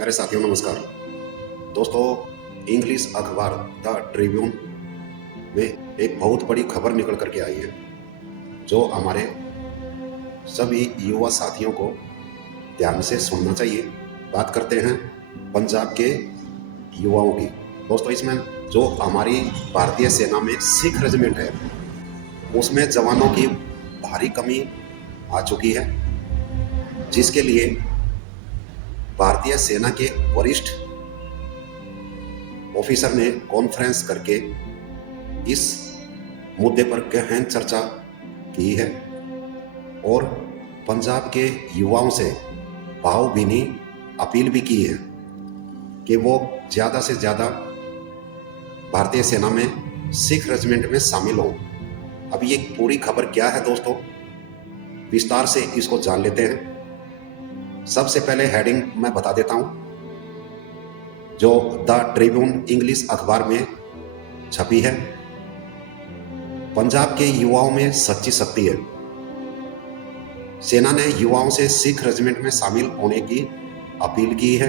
प्यारे साथियों नमस्कार। दोस्तों, इंग्लिश अखबार द ट्रिब्यून में एक बहुत बड़ी खबर निकल करके आई है जो हमारे सभी युवा साथियों को ध्यान से सुनना चाहिए। बात करते हैं पंजाब के युवाओं की। दोस्तों, इसमें जो हमारी भारतीय सेना में सिख रेजिमेंट है उसमें जवानों की भारी कमी आ चुकी है, जिसके लिए भारतीय सेना के वरिष्ठ ऑफिसर ने कॉन्फ्रेंस करके इस मुद्दे पर गहन चर्चा की है और पंजाब के युवाओं से भावभीनी अपील भी की है कि वो ज़्यादा से ज़्यादा भारतीय सेना में सिख रेजिमेंट में शामिल हों। अब ये पूरी खबर क्या है दोस्तों, विस्तार से इसको जान लेते हैं। सबसे पहले हेडिंग मैं बता देता हूं जो द ट्रिब्यून इंग्लिश अखबार में छपी है। पंजाब के युवाओं में सच्ची शक्ति है। सेना ने युवाओं से सिख रेजिमेंट में शामिल होने की अपील की है।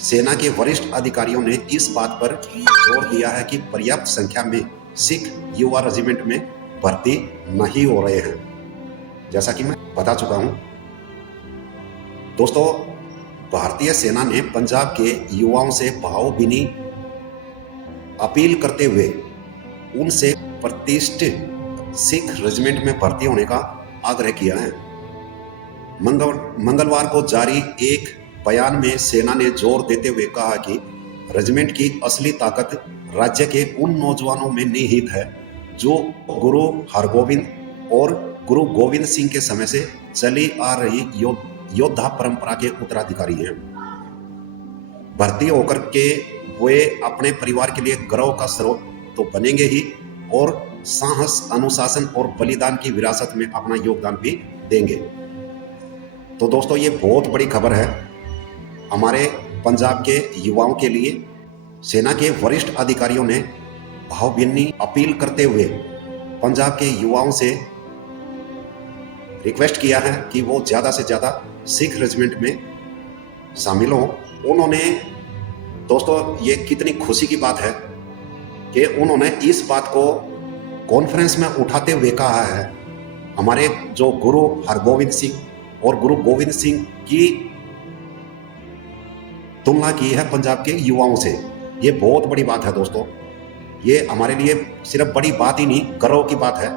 सेना के वरिष्ठ अधिकारियों ने इस बात पर जोर दिया है कि पर्याप्त संख्या में सिख युवा रेजिमेंट में भर्ती नहीं हो रहे हैं, जैसा कि मैं बता चुका हूं। दोस्तों, भारतीय सेना ने पंजाब के युवाओं से भावभीनी अपील करते हुए उनसे प्रतिष्ठित सिख रेजिमेंट में भर्ती होने का आग्रह किया है। मंगलवार को जारी एक बयान में सेना ने जोर देते हुए कहा कि रेजिमेंट की असली ताकत राज्य के उन नौजवानों में निहित है जो गुरु हरगोविंद और गुरु गोविंद सिंह के समय से चली आ रही योद्धा परंपरा के उत्तराधिकारी हैं। भर्ती होकर के वे अपने परिवार के लिए गर्व का स्रोत तो बनेंगे ही और साहस, अनुशासन और बलिदान की विरासत में अपना योगदान भी देंगे। तो दोस्तों, ये बहुत बड़ी खबर है हमारे पंजाब के युवाओं के लिए। सेना के वरिष्ठ अधिकारियों ने भावभीनी अपील करते हुए पंजाब के युवाओं से रिक्वेस्ट किया है कि वो ज़्यादा से ज़्यादा सिख रेजिमेंट में शामिल हों। उन्होंने, दोस्तों, ये कितनी खुशी की बात है कि उन्होंने इस बात को कॉन्फ्रेंस में उठाते हुए कहा है। हमारे जो गुरु हरगोविंद सिंह और गुरु गोविंद सिंह की तुलना की है पंजाब के युवाओं से। ये बहुत बड़ी बात है दोस्तों। ये हमारे लिए सिर्फ बड़ी बात ही नहीं, गर्व की बात है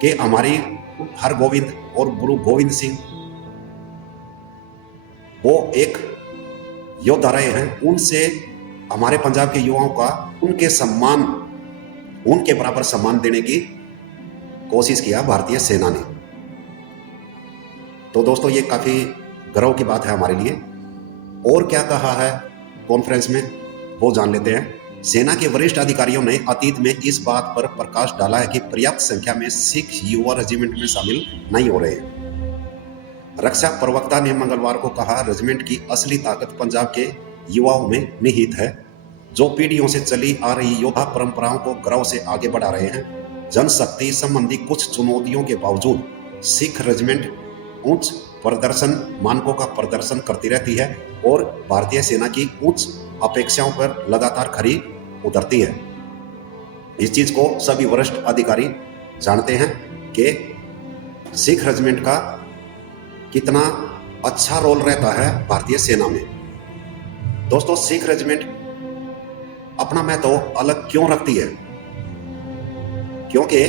कि हमारी हरगोविंद और गुरु गोविंद सिंह वो एक योद्धा रहे हैं। उनसे हमारे पंजाब के युवाओं का उनके बराबर सम्मान देने की कोशिश किया भारतीय सेना ने। तो दोस्तों, ये काफी गर्व की बात है हमारे लिए। और क्या कहा है कॉन्फ्रेंस में वो जान लेते हैं। सेना के वरिष्ठ अधिकारियों ने अतीत में इस बात पर प्रकाश डाला है कि पर्याप्त संख्या में सिख युवा रेजिमेंट में शामिल नहीं हो रहे हैं। रक्षा प्रवक्ता ने मंगलवार को कहा, रेजिमेंट की असली ताकत पंजाब के युवाओं में निहित है जो पीढ़ियों से चली आ रही योद्धा परंपराओं को गर्व से आगे बढ़ा रहे हैं। जनशक्ति संबंधी कुछ चुनौतियों के बावजूद सिख रेजिमेंट उच्च प्रदर्शन मानकों का प्रदर्शन करती रहती है और भारतीय सेना की उच्च अपेक्षाओं पर लगातार खरी उतरती है। इस चीज को सभी वरिष्ठ अधिकारी जानते हैं कि सिख रेजिमेंट का कितना अच्छा रोल रहता है भारतीय सेना में। दोस्तों, सिख रेजिमेंट अपना महत्व अलग क्यों रखती है? क्योंकि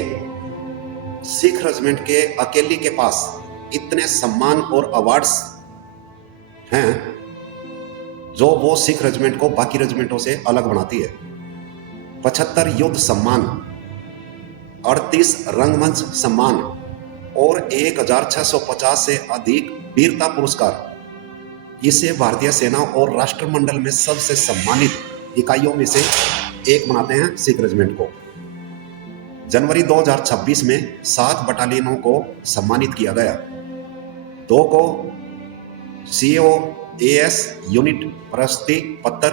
सिख रेजिमेंट के अकेली के पास इतने सम्मान और अवार्ड्स हैं जो वो सिख रेजिमेंट को बाकी रेजिमेंटों से अलग बनाती है। 75 युद्ध सम्मान, 38 रंगमंच सम्मान और 1650 से अधिक वीरता पुरस्कार, इसे भारतीय सेना और राष्ट्रमंडल में सबसे सम्मानित इकाइयों में से एक बनाते हैं सिख रेजिमेंट को। जनवरी 2026 में 7 बटालियनों को सम्मानित किया गया। 2 को COAS यूनिट प्रशस्ति पत्र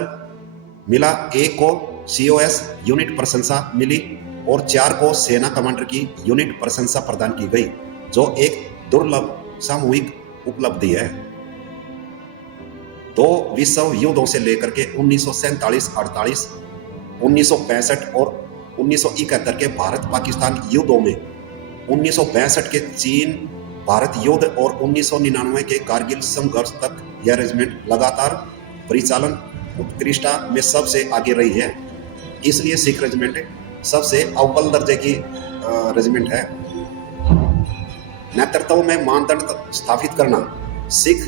मिला, 1 को COS यूनिट प्रशंसा मिली और 4 को सेना कमांडर की यूनिट प्रशंसा प्रदान की गई, जो एक दुर्लभ सामूहिक उपलब्धि है। दो विश्व युद्धों से लेकर के 1947-48, 1965 और 1971 के भारत पाकिस्तान युद्धों में, 1962 के चीन भारत युद्ध और 1999 के कारगिल संघर्ष तक यह रेजिमेंट लगातार परिचालन उत्कृष्टता में सबसे आगे रही है। इसलिए सिख रेजिमेंट सबसे अव्वल दर्जे की रेजिमेंट है। नेतृत्व में मानदंड स्थापित करना, सिख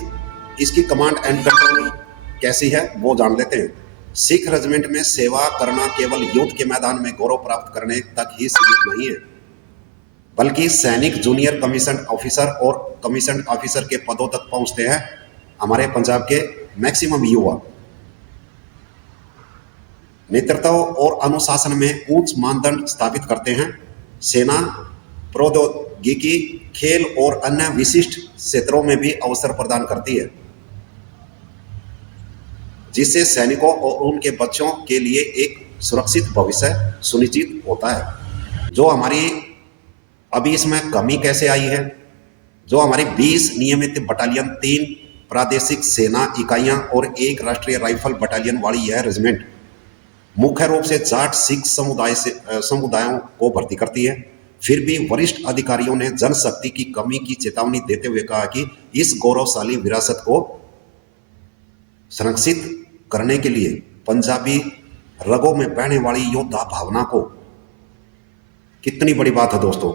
इसकी कमांड एंड कंट्रोल कैसी है वो जान लेते हैं। सिख रेजिमेंट में सेवा करना केवल युद्ध के मैदान में गौरव प्राप्त करने तक ही सीमित नहीं है, बल्कि सैनिक जूनियर कमीशन ऑफिसर और कमीशन ऑफिसर के पदों तक पहुंचते हैं हमारे पंजाब के मैक्सिमम युवा। नेतृत्व और अनुशासन में उच्च मानदंड स्थापित करते हैं। सेना प्रौद्योगिकी, खेल और अन्य विशिष्ट क्षेत्रों में भी अवसर प्रदान करती है, जिससे सैनिकों और उनके बच्चों के लिए एक सुरक्षित भविष्य सुनिश्चित होता है। जो हमारी अभी इसमें कमी कैसे आई है, जो हमारी 20 नियमित बटालियन, 3 प्रादेशिक सेना इकाइयां और 1 राष्ट्रीय राइफल बटालियन वाली यह रेजिमेंट मुख्य रूप से जाट सिख समुदायों को भर्ती करती है। फिर भी वरिष्ठ अधिकारियों ने जनशक्ति की कमी की चेतावनी देते हुए कहा कि इस गौरवशाली विरासत को संरक्षित करने के लिए पंजाबी रगों में बहने वाली योद्धा भावना को, कितनी बड़ी बात है दोस्तों,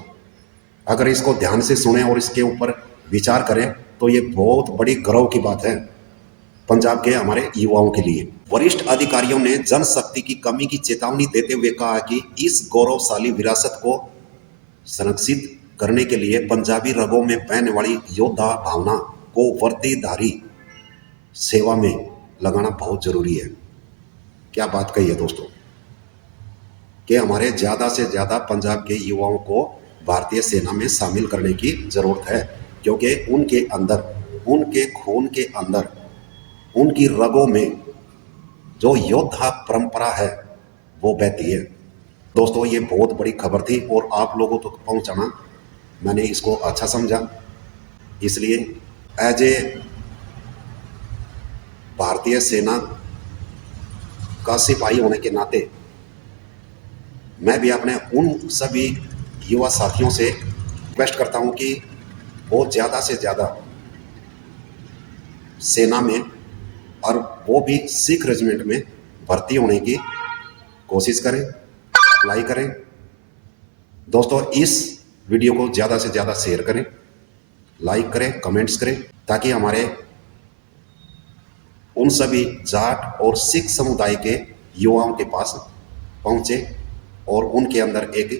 अगर इसको ध्यान से सुने और इसके ऊपर विचार करें तो ये बहुत बड़ी गर्व की बात है पंजाब के हमारे युवाओं के लिए। वरिष्ठ अधिकारियों ने जनशक्ति की कमी की चेतावनी देते हुए कहा कि इस गौरवशाली विरासत को संरक्षित करने के लिए पंजाबी रगों में बहने वाली योद्धा भावना को वर्दीधारी सेवा में लगाना बहुत जरूरी है। क्या बात कही है दोस्तों, कि हमारे ज़्यादा से ज़्यादा पंजाब के युवाओं को भारतीय सेना में शामिल करने की ज़रूरत है, क्योंकि उनके अंदर, उनके खून के अंदर, उनकी रगों में जो योद्धा परंपरा है वो बहती है। दोस्तों ये बहुत बड़ी खबर थी और आप लोगों तक पहुंचाना मैंने इसको अच्छा समझा, इसलिए एज ए भारतीय सेना का सिपाही होने के नाते मैं भी अपने उन सभी युवा साथियों से रिक्वेस्ट करता हूं कि वो ज़्यादा से ज़्यादा सेना में, और वो भी सिख रेजिमेंट में भर्ती होने की कोशिश करें, अप्लाई करें। दोस्तों इस वीडियो को ज़्यादा से ज़्यादा शेयर करें, लाइक करें, कमेंट्स करें, ताकि हमारे उन सभी जाट और सिख समुदाय के युवाओं के पास पहुंचे और उनके अंदर एक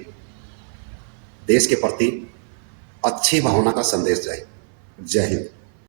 देश के प्रति अच्छी भावना का संदेश जाए। जय हिंद।